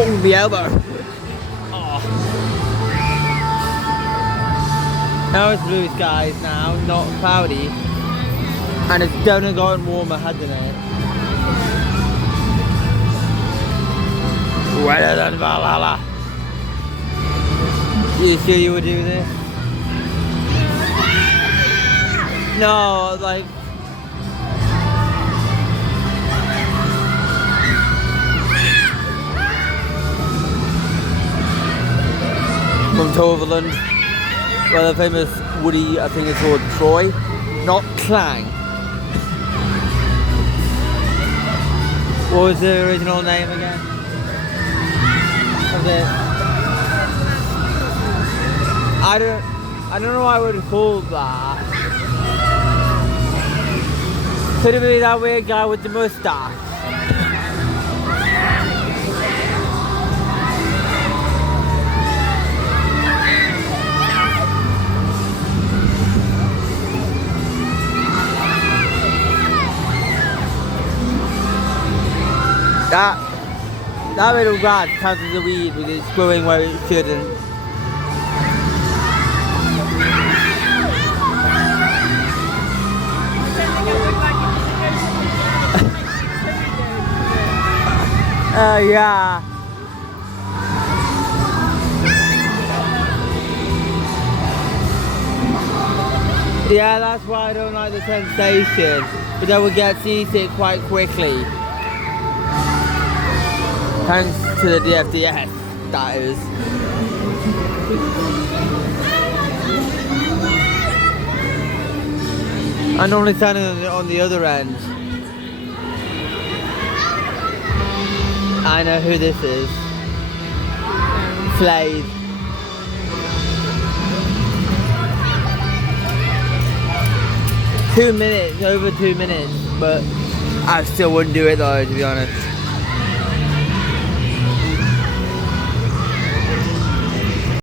Oh, the elbow. Oh. Now it's blue skies now, not cloudy. And it's definitely gotten warmer, hasn't it? Wetter than Valhalla. You sure you would do this? No, like... From Toverland, where the famous Woody, I think it's called Troy, not Clang. What was the original name again? Of it? I don't know why I would have called that. Could it be that weird guy with the moustache? That little grass counts as a weed because it's growing where it shouldn't. Yeah. Yeah, that's why I don't like the sensation, but I would get seasick quite quickly. Thanks to the DFDS, that is. I'm normally standing on the other end. I know who this is. Flayed. Over 2 minutes, but I still wouldn't do it though, to be honest.